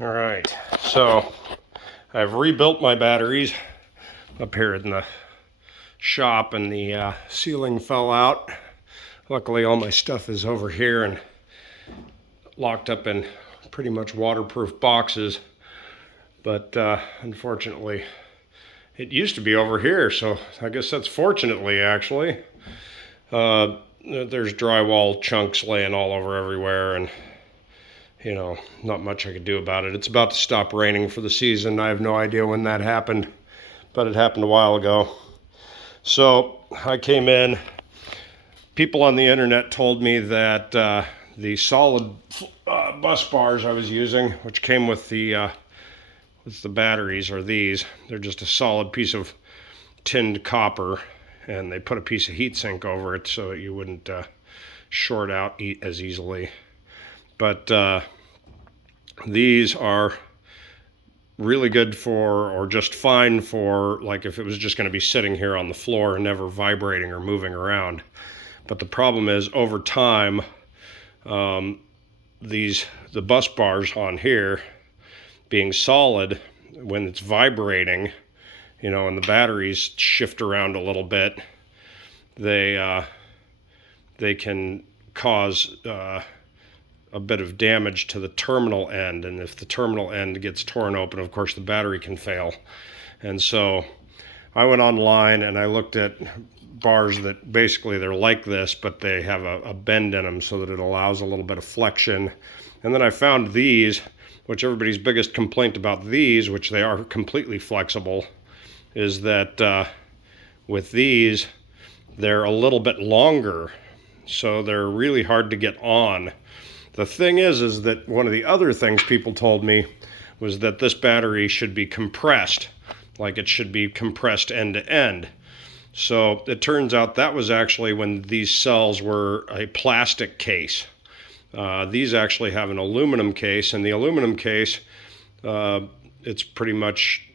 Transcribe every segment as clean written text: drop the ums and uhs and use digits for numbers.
All right, so I've rebuilt my batteries up here in the shop, and the ceiling fell out. Luckily, all my stuff is over here and locked up in pretty much waterproof boxes. But unfortunately, it used to be over here, so I guess that's fortunately, actually. There's drywall chunks laying all over everywhere, and not much I could do about it. It's about to stop raining for the season. I have no idea when that happened, but it happened a while ago. So I came in. People on the internet told me that the solid bus bars I was using, which came with the batteries, are these. They're just a solid piece of tinned copper, and they put a piece of heat sink over it so that you wouldn't short out as easily. But these are really good for, or just fine for, like if it was just going to be sitting here on the floor and never vibrating or moving around. But the problem is, over time, the bus bars on here being solid, when it's vibrating, and the batteries shift around a little bit, they can cause a bit of damage to the terminal end. And if the terminal end gets torn open, of course, the battery can fail. And so I went online and I looked at bars that basically they're like this, but they have a bend in them so that it allows a little bit of flexion. And then I found these, which everybody's biggest complaint about these, which they are completely flexible, is that with these, they're a little bit longer, so they're really hard to get on. The thing is that one of the other things people told me was that this battery should be compressed, like it should be compressed end to end. So it turns out that was actually when these cells were a plastic case. These actually have an aluminum case, and the aluminum case, it's pretty much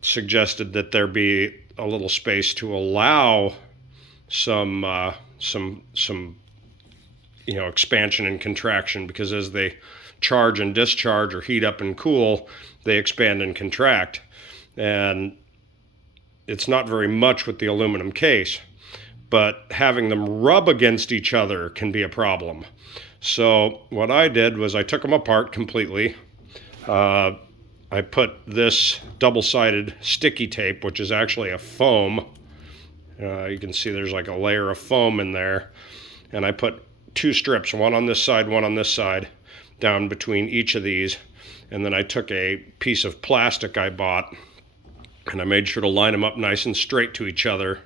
suggested that there be a little space to allow some expansion and contraction, because as they charge and discharge or heat up and cool, they expand and contract. And it's not very much with the aluminum case, but having them rub against each other can be a problem. So what I did was I took them apart completely. I put this double-sided sticky tape, which is actually a foam. You can see there's like a layer of foam in there. And I put two strips, one on this side, one on this side, down between each of these. And then I took a piece of plastic I bought, and I made sure to line them up nice and straight to each other.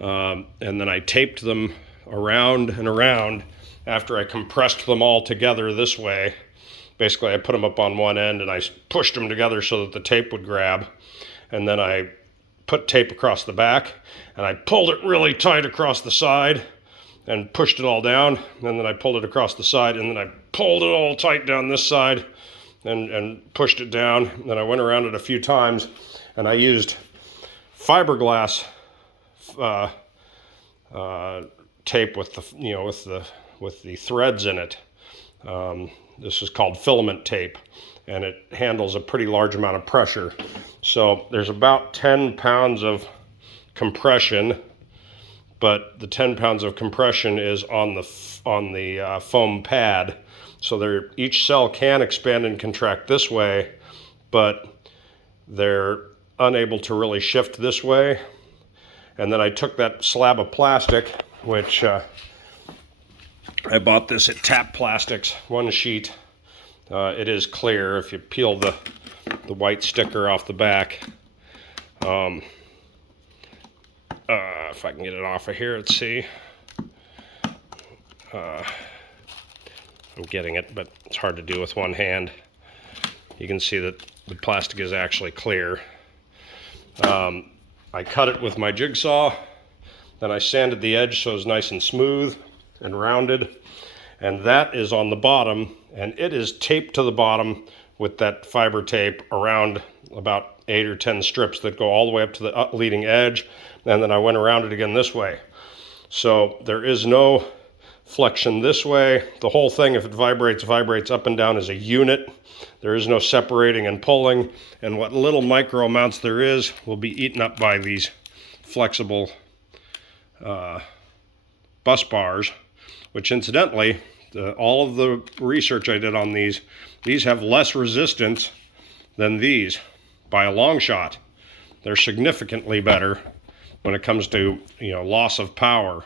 And then I taped them around and around after I compressed them all together this way. Basically, I put them up on one end and I pushed them together so that the tape would grab. And then I put tape across the back, and I pulled it really tight across the side and pushed it all down. And then I pulled it across the side, and then I pulled it all tight down this side and pushed it down. And then I went around it a few times, and I used fiberglass tape with the threads in it. This is called filament tape, and it handles a pretty large amount of pressure. So there's about 10 pounds of compression, but the 10 pounds of compression is on the foam pad. So each cell can expand and contract this way, but they're unable to really shift this way. And then I took that slab of plastic, which I bought this at Tap Plastics, one sheet. It is clear if you peel the white sticker off the back. If I can get it off of here, let's see. I'm getting it, but it's hard to do with one hand. You can see that the plastic is actually clear. I cut it with my jigsaw, then I sanded the edge so it's nice and smooth and rounded, and that is on the bottom, and it is taped to the bottom with that fiber tape around about 8 or 10 strips that go all the way up to the leading edge, and then I went around it again this way. So there is no flexion this way. The whole thing, if it vibrates, vibrates up and down as a unit. There is no separating and pulling, and what little micro amounts there is will be eaten up by these flexible bus bars, which incidentally, all of the research I did on these have less resistance than these by a long shot. They're significantly better when it comes to, loss of power.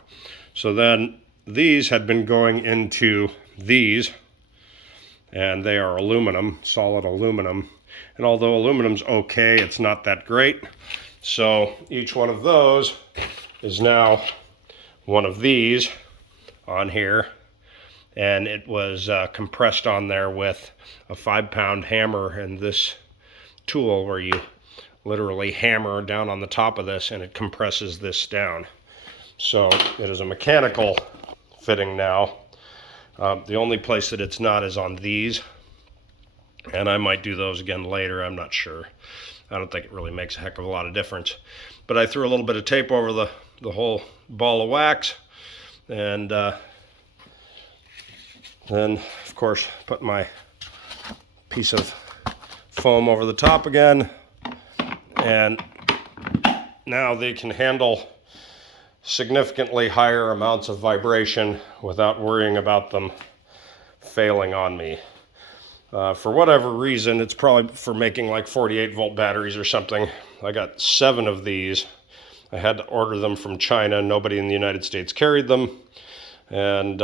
So then these had been going into these, and they are aluminum, solid aluminum. And although aluminum's okay, it's not that great. So each one of those is now one of these on here, and it was compressed on there with a 5-pound hammer and this tool where you literally hammer down on the top of this and it compresses this down. So it is a mechanical fitting now. The only place that it's not is on these, and I might do those again later, I'm not sure. I don't think it really makes a heck of a lot of difference. But I threw a little bit of tape over the whole ball of wax, and then of course put my piece of foam over the top again, and now they can handle significantly higher amounts of vibration without worrying about them failing on me. For whatever reason, it's probably for making like 48-volt batteries or something. I got 7 of these. I had to order them from China. Nobody in the United States carried them, and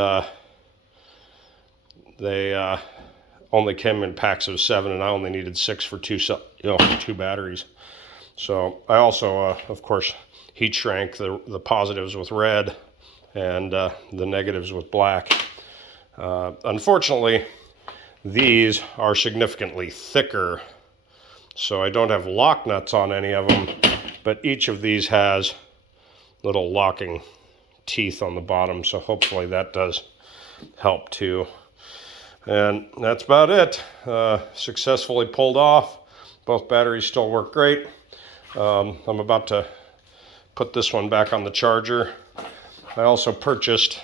they only came in packs of 7, and I only needed 6 for 2 batteries. So I also, of course, heat shrank the positives with red and the negatives with black. Unfortunately, these are significantly thicker, so I don't have lock nuts on any of them, but each of these has little locking teeth on the bottom, so hopefully that does help too. And that's about it. Successfully pulled off. Both batteries still work great. I'm about to put this one back on the charger. I also purchased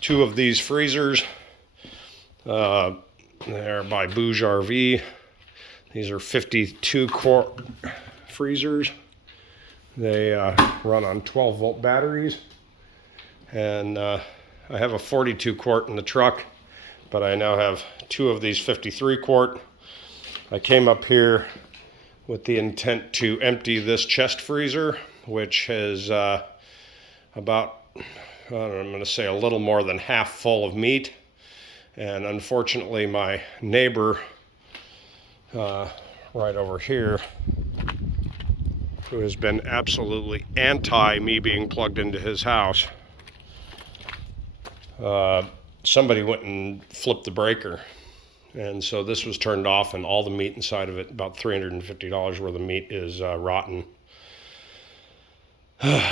2 of these freezers. They're by Bouge RV. These are 52-quart freezers. They run on 12-volt batteries. And I have a 42-quart in the truck, but I now have 2 of these 53-quart. I came up here with the intent to empty this chest freezer, which is about, I'm going to say a little more than half full of meat. And unfortunately, my neighbor right over here, who has been absolutely anti me being plugged into his house, somebody went and flipped the breaker. And so this was turned off, and all the meat inside of it, about $350 worth of meat, is rotten. I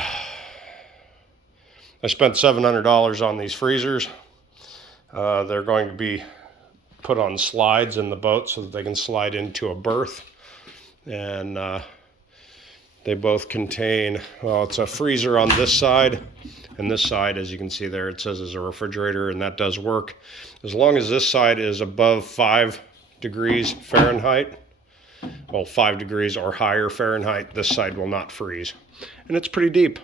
spent $700 on these freezers. They're going to be put on slides in the boat so that they can slide into a berth. And they both contain, well, it's a freezer on this side, and this side, as you can see there, it says is a refrigerator, and that does work. As long as this side is above 5 degrees Fahrenheit, well, 5 degrees or higher Fahrenheit, this side will not freeze. And it's pretty deep.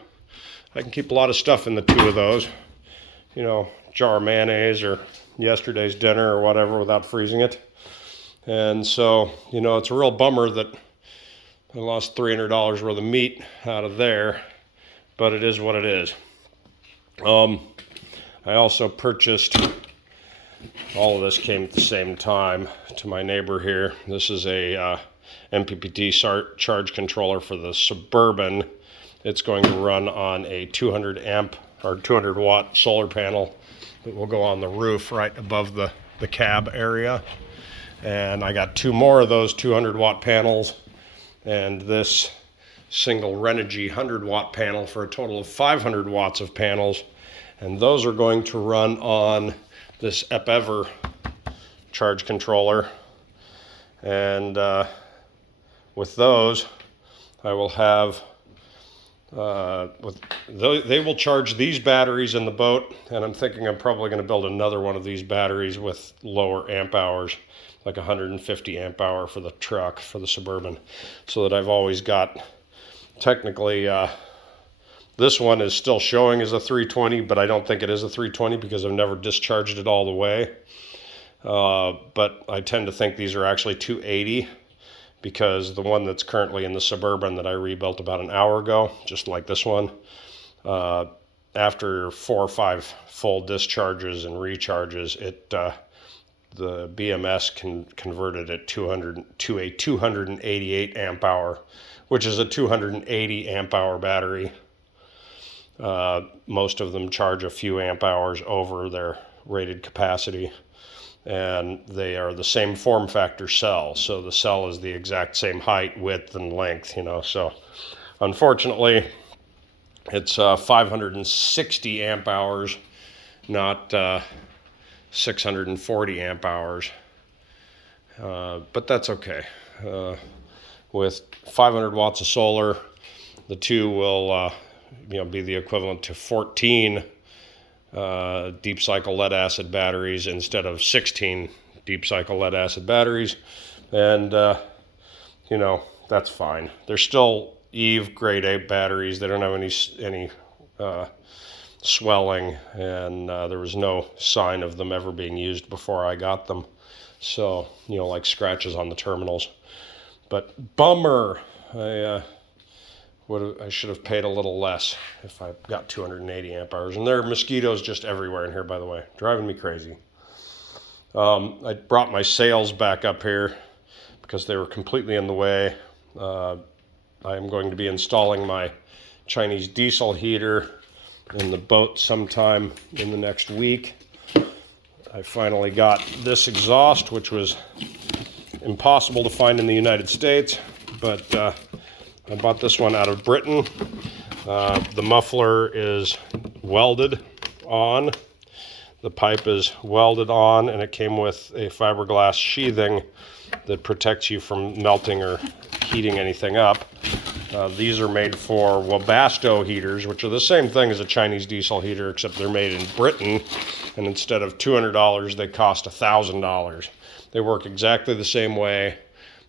I can keep a lot of stuff in the 2 of those. Jar of mayonnaise or yesterday's dinner or whatever without freezing it. And so, it's a real bummer that I lost $300 worth of meat out of there, but it is what it is. I also purchased, all of this came at the same time to my neighbor here. This is a MPPT charge controller for the Suburban. It's going to run on a 200 amp or 200 watt solar panel that will go on the roof right above the cab area. And I got 2 more of those 200 watt panels and this single Renogy 100 watt panel for a total of 500 watts of panels. And those are going to run on this EPEVER charge controller. And with those, I will have They will charge these batteries in the boat, and I'm thinking I'm probably going to build another one of these batteries with lower amp hours, like 150 amp hour for the truck, for the Suburban, so that I've always got, technically, this one is still showing as a 320, but I don't think it is a 320 because I've never discharged it all the way. But I tend to think these are actually 280, because the one that's currently in the Suburban that I rebuilt about an hour ago, just like this one, after 4 or 5 full discharges and recharges, the BMS converted it to a 288 amp hour, which is a 280 amp hour battery. Most of them charge a few amp hours over their rated capacity, and they are the same form factor cell. So the cell is the exact same height, width, and length, so unfortunately it's 560 amp hours, not 640 amp hours, but that's okay. With 500 watts of solar, the two will be the equivalent to 14 deep cycle lead acid batteries instead of 16 deep cycle lead acid batteries, and that's fine. They're still Eve grade A batteries. They don't have any swelling, and there was no sign of them ever being used before I got them, so like scratches on the terminals. But bummer, I should have paid a little less if I got 280 amp hours. And there are mosquitoes just everywhere in here, by the way, driving me crazy. I brought my sails back up here because they were completely in the way. I am going to be installing my Chinese diesel heater in the boat sometime in the next week. I finally got this exhaust, which was impossible to find in the United States, but I bought this one out of Britain. The muffler is welded on. The pipe is welded on, and it came with a fiberglass sheathing that protects you from melting or heating anything up. These are made for Webasto heaters, which are the same thing as a Chinese diesel heater, except they're made in Britain, and instead of $200, they cost $1,000. They work exactly the same way.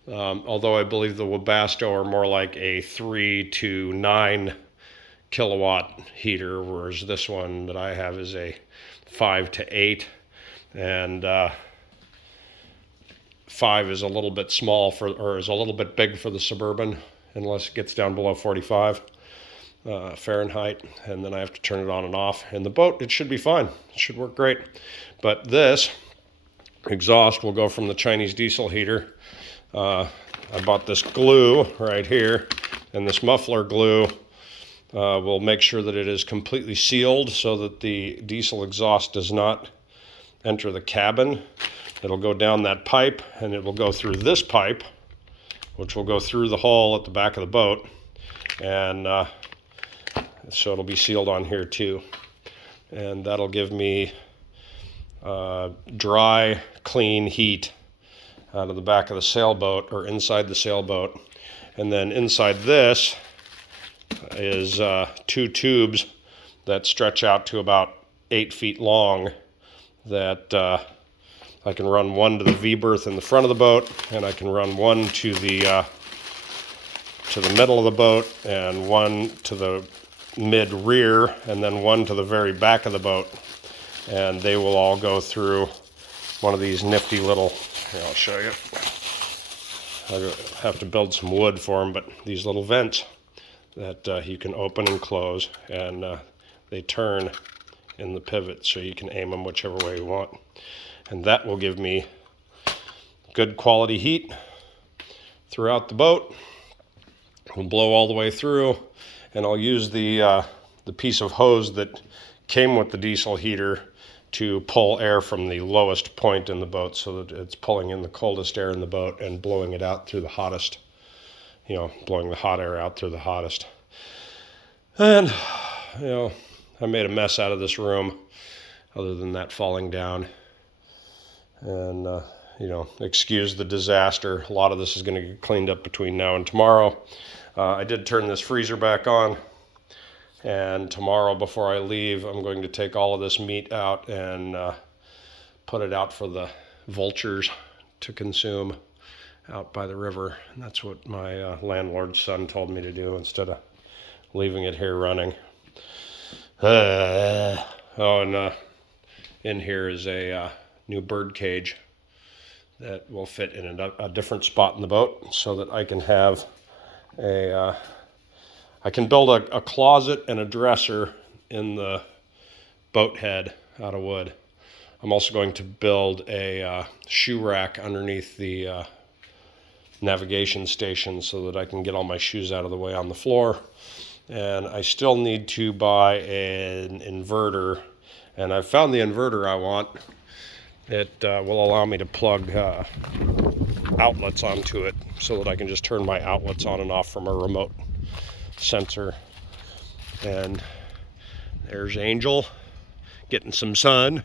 Although I believe the Webasto are more like a 3 to 9 kilowatt heater, whereas this one that I have is a 5 to 8, and 5 is a little bit small is a little bit big for the Suburban, unless it gets down below 45 Fahrenheit, and then I have to turn it on and off. In the boat, it should be fine. It should work great. But this exhaust will go from the Chinese diesel heater. I bought this glue right here, and this muffler glue will make sure that it is completely sealed so that the diesel exhaust does not enter the cabin. It'll go down that pipe, and it will go through this pipe, which will go through the hole at the back of the boat, and so it'll be sealed on here too, and that'll give me dry, clean heat out of the back of the sailboat, or inside the sailboat. And then inside this is 2 tubes that stretch out to about 8 feet long that I can run one to the V-berth in the front of the boat, and I can run one to the middle of the boat, and one to the mid-rear, and then one to the very back of the boat. And they will all go through one of these nifty little, here, I'll show you. I have to build some wood for them, but these little vents that you can open and close, and they turn in the pivot, so you can aim them whichever way you want. And that will give me good quality heat throughout the boat. It'll blow all the way through, and I'll use the piece of hose that came with the diesel heater to pull air from the lowest point in the boat, so that it's pulling in the coldest air in the boat and blowing it out through the hottest, blowing the hot air out through the hottest. And, I made a mess out of this room, other than that falling down. And, excuse the disaster. A lot of this is going to get cleaned up between now and tomorrow. I did turn this freezer back on. And tomorrow before I leave, I'm going to take all of this meat out and put it out for the vultures to consume out by the river. And that's what my landlord's son told me to do instead of leaving it here running. In here is a new bird cage that will fit in a different spot in the boat so that I can have I can build a closet and a dresser in the boat head out of wood. I'm also going to build a shoe rack underneath the navigation station so that I can get all my shoes out of the way on the floor. And I still need to buy an inverter, and I've found the inverter I want. It will allow me to plug outlets onto it so that I can just turn my outlets on and off from a remote sensor. And there's Angel getting some sun,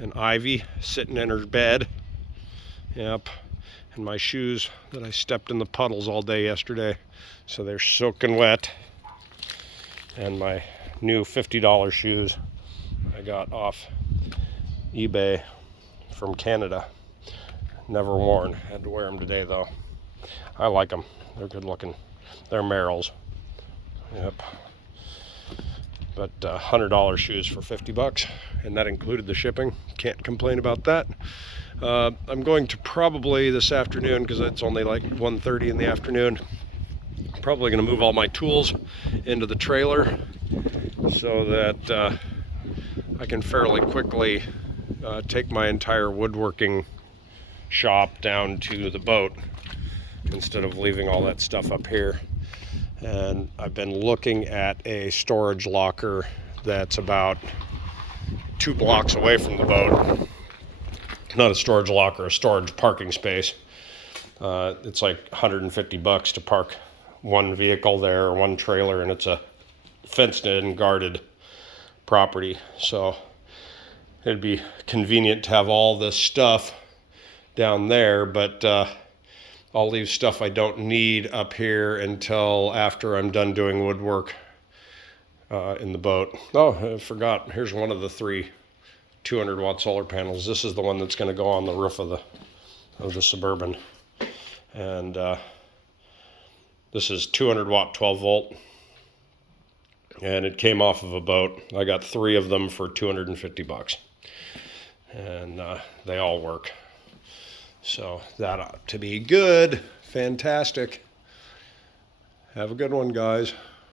and Ivy sitting in her bed. Yep. And my shoes that I stepped in the puddles all day yesterday, so they're soaking wet. And my new $50 shoes I got off eBay from Canada. Never worn. Had to wear them today though. I like them. They're good looking. They're Merrell's. Yep. But $100 shoes for $50, and that included the shipping. Can't complain about that. I'm going to probably this afternoon, because it's only like 1:30 in the afternoon, probably going to move all my tools into the trailer so that I can fairly quickly take my entire woodworking shop down to the boat instead of leaving all that stuff up here. And I've been looking at a storage locker that's about 2 blocks away from the boat. Not a storage locker, a storage parking space. It's like $150 to park one vehicle there, or one trailer, and it's a fenced in, guarded property. So it'd be convenient to have all this stuff down there, but I'll leave stuff I don't need up here until after I'm done doing woodwork in the boat. Oh, I forgot. Here's one of the 3 200-watt solar panels. This is the one that's going to go on the roof of the Suburban. And this is 200-watt 12-volt. And it came off of a boat. I got 3 of them for $250. And they all work. So that ought to be good. Fantastic. Have a good one, guys.